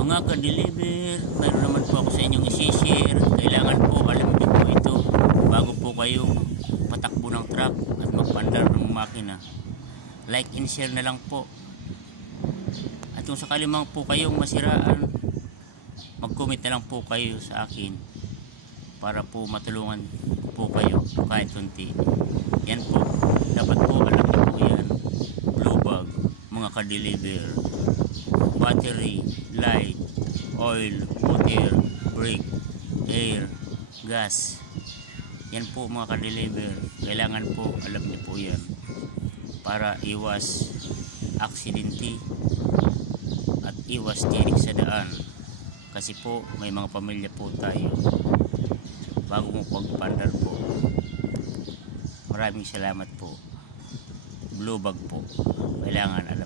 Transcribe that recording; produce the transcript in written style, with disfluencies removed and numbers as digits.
Mga ka-deliver, mayroon naman po ako sa inyong isi-share. Kailangan po alam niyo po ito bago po kayo patakbo ng truck at magpandar ng makina. Like and share na lang po. At kung sakali man po kayong masiraan, mag-comment na lang po kayo sa akin para po matulungan po kayo kahit kunti. Yan po, dapat po alam niyo po yan. Blue bag, mga ka-deliver, battery, light, oil, water, brake, air, gas. Yan po mga ka-deliver. Kailangan po alam niyo po yan para iwas aksidente at iwas tirik sa daan. Kasi po may mga pamilya po tayo. Bago mo pagpandar po, maraming salamat po. Blue bag po, kailangan